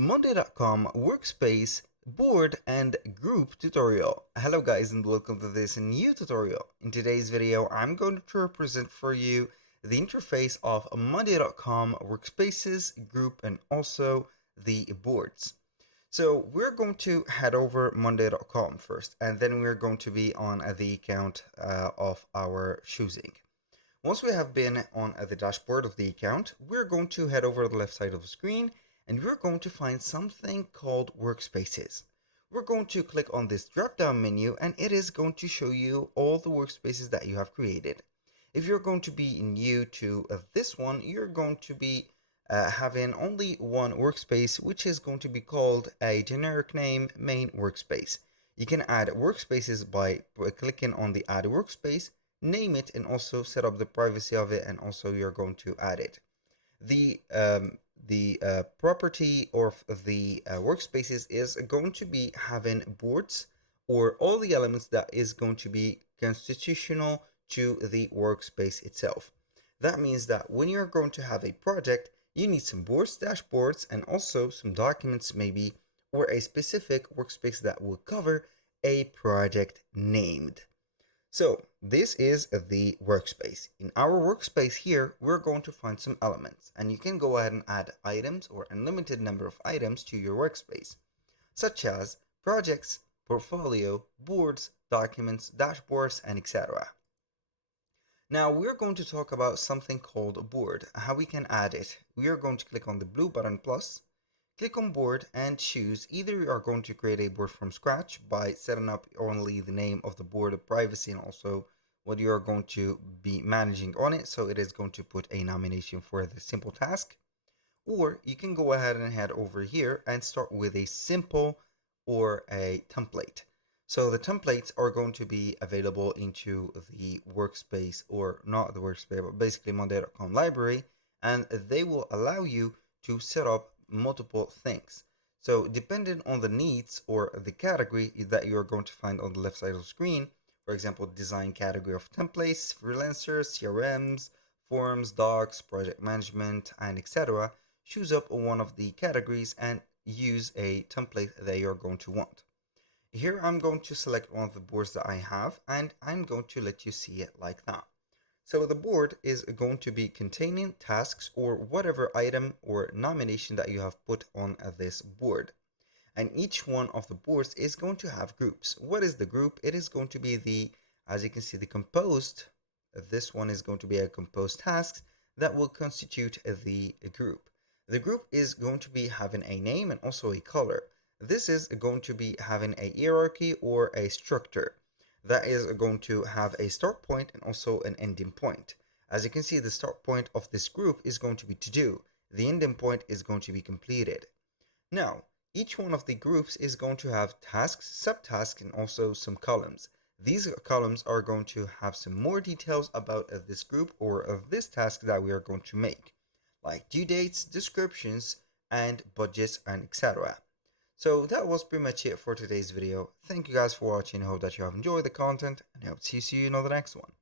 Monday.com Workspace Board and Group tutorial. Hello guys and welcome to this new tutorial. In today's video I'm going to represent for you the interface of Monday.com Workspaces, Group and also the boards. So we're going to head over Monday.com first, and then we're going to be on the account of our choosing. Once we have been on the dashboard of the account, we're going to head over to the left side of the screen and we're going to find something called Workspaces. We're going to click on this drop down menu and it is going to show you all the workspaces that you have created. If you're going to be new to this one, you're going to be having only one workspace, which is going to be called a generic name main workspace. You can add workspaces by clicking on the add workspace, name it, and also set up the privacy of it, and also you're going to add it. The property of the workspaces is going to be having boards or all the elements that is going to be constitutional to the workspace itself. That means that when you're going to have a project, you need some boards, dashboards, and also some documents maybe, or a specific workspace that will cover a project named. So this is the workspace. In our workspace here, we're going to find some elements, and you can go ahead and add items or unlimited number of items to your workspace, such as projects, portfolio, boards, documents, dashboards, and etc. Now we're going to talk about something called a board, how we can add it. We are going to click on the blue button plus, click on board and choose either you are going to create a board from scratch by setting up only the name of the board, the privacy, and also what you are going to be managing on it. So it is going to put a nomination for the simple task. Or you can go ahead and head over here and start with a simple or a template. So the templates are going to be available into the workspace, or not the workspace, but basically Monday.com library, and they will allow you to set up multiple things. So depending on the needs or the category that you're going to find on the left side of the screen, for example, design category of templates, freelancers, CRMs, forms, docs, project management, and etc. Choose up one of the categories and use a template that you're going to want. Here I'm going to select one of the boards that I have, and I'm going to let you see it like that. So the board is going to be containing tasks or whatever item or nomination that you have put on this board. And each one of the boards is going to have groups. What is the group? It is going to be the, as you can see, the composed. This one is going to be a composed tasks that will constitute the group. The group is going to be having a name and also a color. This is going to be having a hierarchy or a structure that is going to have a start point and also an ending point. As you can see, the start point of this group is going to be to do. The ending point is going to be completed. Now, each one of the groups is going to have tasks, subtasks, and also some columns. These columns are going to have some more details about this group or of this task that we are going to make, like due dates, descriptions, and budgets, and etc. So that was pretty much it for today's video. Thank you guys for watching. I hope that you have enjoyed the content, and I hope to see you in the next one.